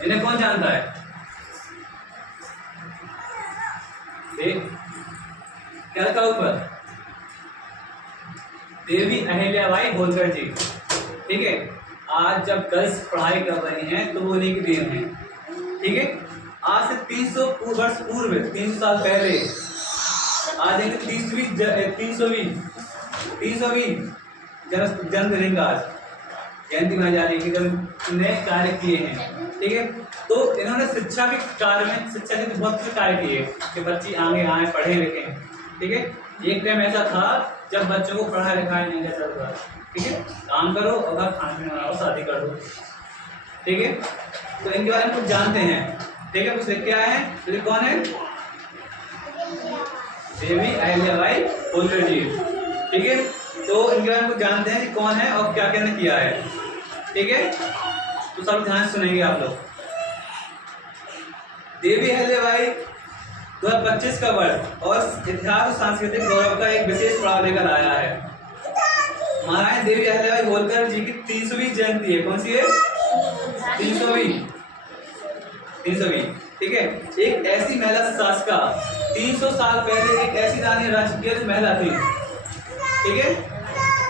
इन्हें कौन जानता है? क्या लिखा ऊपर? देवी अहिल्याबाई होलकर जी, ठीक है। आज जब गर्ल्स पढ़ाई कर रही हैं तो वो उन्हीं की देन है, ठीक है। आज से 300 वर्ष पूर्व, 300 साल पहले, आज एक 300वीं जन्म दिनेंगे आज, जयंती मनाई जा रही है, जब नए कार्य किए हैं, ठीक है। तो इन्होंने शिक्षा के कार्य में, शिक्षा के बहुत से कार्य किए कि बच्चे आगे आए, पढ़े लिखें, ठीक है। एक टाइम ऐसा था जब बच्चों को पढ़ाई लिखाई नहीं जाता था, ठीक है। काम करो और खाना पीना बनाओ, शादी कर दो, ठीक है। तो इनके बारे में कुछ जानते हैं, ठीक है। कुछ लिख के आए हैं, तो कौन है? देवी अहिल्याबाई होलकर जी, ठीक है। तो इनके बारे में कुछ जानते हैं कि कौन है और क्या क्या किया है, ठीक है। तो सब ध्यान से सुनेंगे आप लोग। देवी अहिल्याबाई 2025 का वर्ष और इतिहास और सांस्कृतिक गौरव का एक विशेष पड़ाव लेकर आया है। महारानी देवी अहिल्याबाई होलकर जी की 300वीं जयंती है। कौन सी है? 300वीं, ठीक है। एक ऐसी महिला शासिका, 300 साल पहले एक ऐसी रानी राजकीय महिला थी, ठीक है,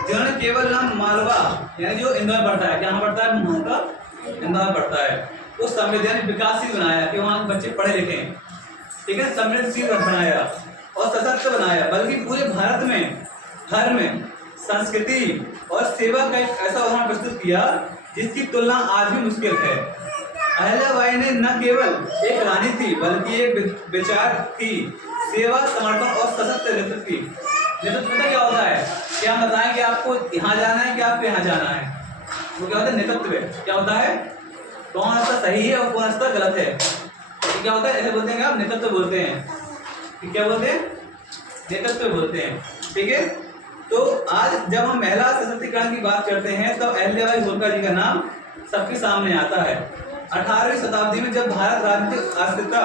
जिन्होंने केवल नाम मालवा, यानी जो इंदौर पड़ता है, क्या पड़ता है? वहां का इंदौर पड़ता है, उस संवैधानिक विकासशील बनाया कि वहां के बच्चे पढ़े लिखे, ठीक है, संवेदनशील बनाया और सशक्त बनाया, बल्कि पूरे भारत में हर में संस्कृति और सेवा का एक ऐसा उदाहरण प्रस्तुत किया जिसकी तुलना आज भी मुश्किल है। अहिल्याबाई ने न केवल एक रानी थी बल्कि एक विचार थी, सेवा, समर्पण और सशक्त नेतृत्व की। नेतृत्व पता क्या होता है? क्या हम बताएं कि आपको यहाँ जाना है, क्या आपको यहाँ जाना है? वो क्या होता है? नेतृत्व। क्या होता है? कौन रास्ता सही है और कौन रास्ता गलत है, तो क्या होता है? ऐसे बोलते हैं, आप नेतृत्व बोलते हैं। क्या बोलते हैं? नेतृत्व बोलते हैं, ठीक है। तो आज जब हम महिला सशक्तिकरण की बात करते हैं तो अहिल्याबाई होलकर जी का नाम सबके सामने आता है। 18वीं शताब्दी में जब भारत राजनीतिक अस्थिरता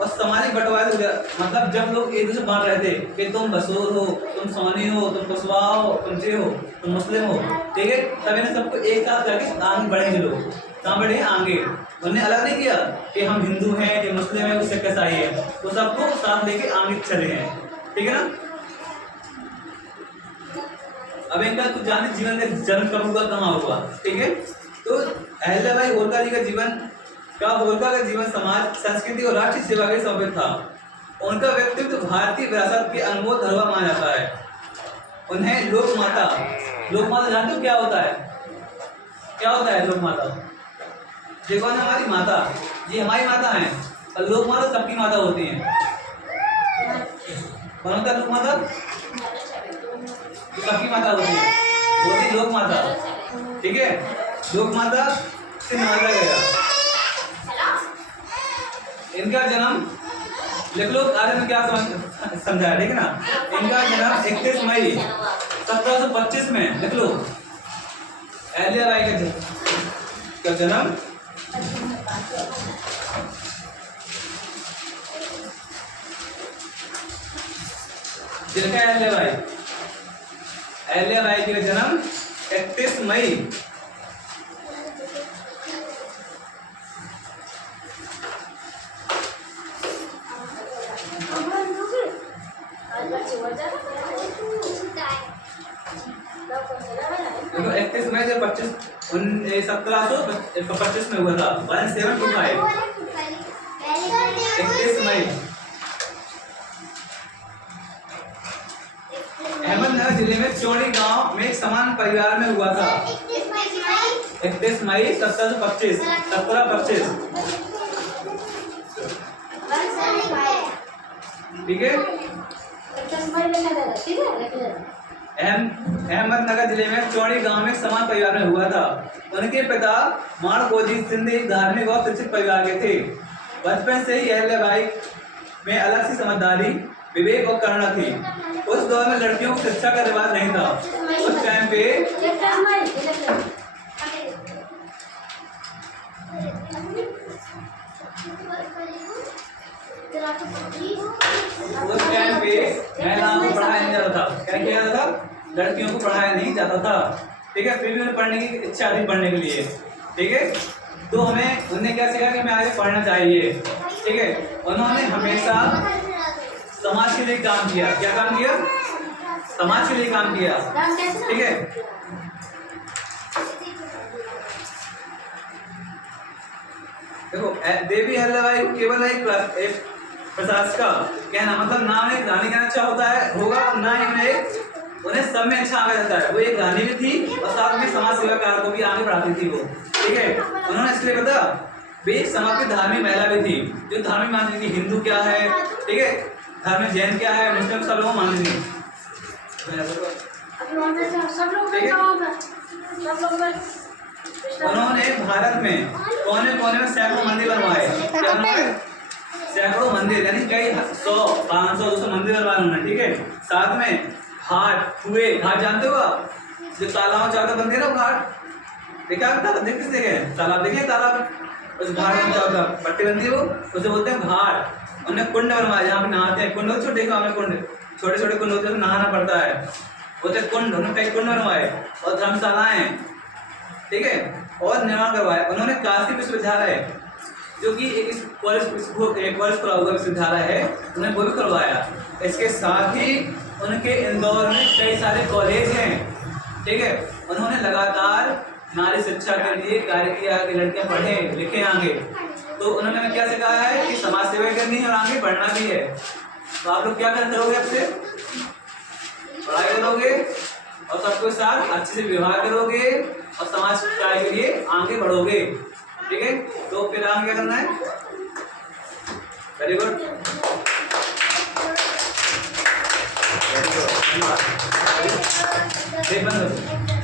और सामाजिक बंटवारा हो गया, मतलब जब लोग एक दूसरे बांट रहे थे कि तुम बसोर हो, तुम सोनी हो, तुम कुशवाहा हो, तुम जे हो, तुम मुस्लिम हो, ठीक है, तब इन्हें सबको एक साथ करके आगे बढ़ेंगे लोग, कहाँ बढ़े? आगे। उन्होंने अलग नहीं किया कि हम हिंदू हैं, कि मुस्लिम है, उससे कैसा ही है, वो सबको साथ लेके आगे चले हैं, ठीक है ना। अब इनका कुछ जाने जीवन का जन्म कब हुआ, कहाँ हुआ, ठीक है। तो अहिल्याबाई होलकर जी का जीवन होलकर का जीवन समाज, संस्कृति और राष्ट्रीय सेवा के समर्पित था। उनका व्यक्तित्व भारतीय विरासत की अनमोल धरोहर माना जाता है। उन्हें लोक माता जानते हो क्या होता है? क्या होता है लोक माता? देखो ना, हमारी माता, ये हमारी माता है, और लोक माता सबकी माता होती है। कौन होता है लोक माता? सबकी माता होती है, होती लोक माता, ठीक है। लोक माता से नवाजा गया। इनका जन्म लिख लो, आगे में क्या समझाया, ठीक है ना। इनका जन्म 31 मई 1725 में, लिख लो, अहिल्याबाई का जन्म जिनका अहिल्याबाई जी का जन्म 31 मई 31 मई 1725 में हुआ था। 1725 31 मई अहमदनगर जिले में चौड़ी गांव में एक समान परिवार में हुआ था। 31 मई 1725 ठीक है। अहमदनगर जिले में चौड़ी गांव में समान परिवार में हुआ था। उनके पिता माणकोजी सिंधी धार्मिक और शिक्षित परिवार के थे। बचपन से ही अहल्याबाई में अलग सी समझदारी, विवेक और करुणा थी। उस दौर में लड़कियों को शिक्षा का रिवाज नहीं था। उस टाइम पे महिलाओं को पढ़ाया नहीं जाता था। क्या किया जाता था? लड़कियों को पढ़ाया नहीं जाता था। ठीक है, फिर भी उन्हें पढ़ने की इच्छा थी, पढ़ने के लिए। ठीक है, तो हमें उन्हें क्या सिखाया कि हमें आगे पढ़ना चाहिए। ठीक है, उन्होंने हमेशा समाज के लिए काम किया। क्या काम किया? समाज के लिए काम किया। ठीक है, देखो देवी अहल्याबाई को केवल एक प्रशासिका कहना, मतलब ना उन्हें रानी कहना अच्छा होता है होगा, ना ही उन्हें सब में अच्छा आगे जाता है। वो एक रानी भी थी और साथ में समाज सेवा कार्य को भी आगे बढ़ाती थी वो। ठीक है, उन्होंने इसलिए पता वे एक समाज की धार्मिक महिला भी थी, जो धार्मिक मानती थी। हिंदू क्या है, ठीक है, धर्म में जैन क्या है, मुस्लिम, सब लोग मानती थी। उन्होंने भारत में कोने कोने में सैकड़ों मंदिर बनवाए। क्या बनवाए? सैकड़ों मंदिर, यानी कई 100, 500, 200 मंदिर बनवाए उन्होंने। ठीक है, साथ में घाट, कुएं, घाट जानते हो आप, जो तालाब चारों बनते हैं ना, घाट देखा? तालाब देख, किस देखे? तालाब देखे? तालाब, उस घाट में चारों पट्टी बनती है, वो उसे बोलते हैं घाट। उन्होंने कुंड बनवाए जहाँ पे नहाते हैं। कुंड छोटे देखा आपने? कुंड छोटे छोटे कुंड होते हैं, नहाना पड़ता है, बोलते कुंड। उन्होंने कई कुंड बनवाए और धर्मशालाएं, ठीक है, और निर्माण करवाया। उन्होंने काशी विश्वविद्यालय, जो कि एक कॉलेज खुला हुआ विश्वविद्यालय है, उन्होंने वो भी करवाया। इसके साथ ही उनके इंदौर में कई सारे कॉलेज हैं। ठीक है, उन्होंने लगातार नारी शिक्षा के लिए कार्य किया कि लड़कियां पढ़े लिखे आगे। तो उन्होंने क्या सिखाया है कि समाज सेवा करनी है और आगे बढ़ना भी है। तो आप लोग क्या करोगे? अब से पढ़ाई करोगे और सबके साथ अच्छे से व्यवहार करोगे और समाज कार्य के लिए आगे बढ़ोगे। ठीक है, तो फिर आगे क्या करना है? Very good, very good.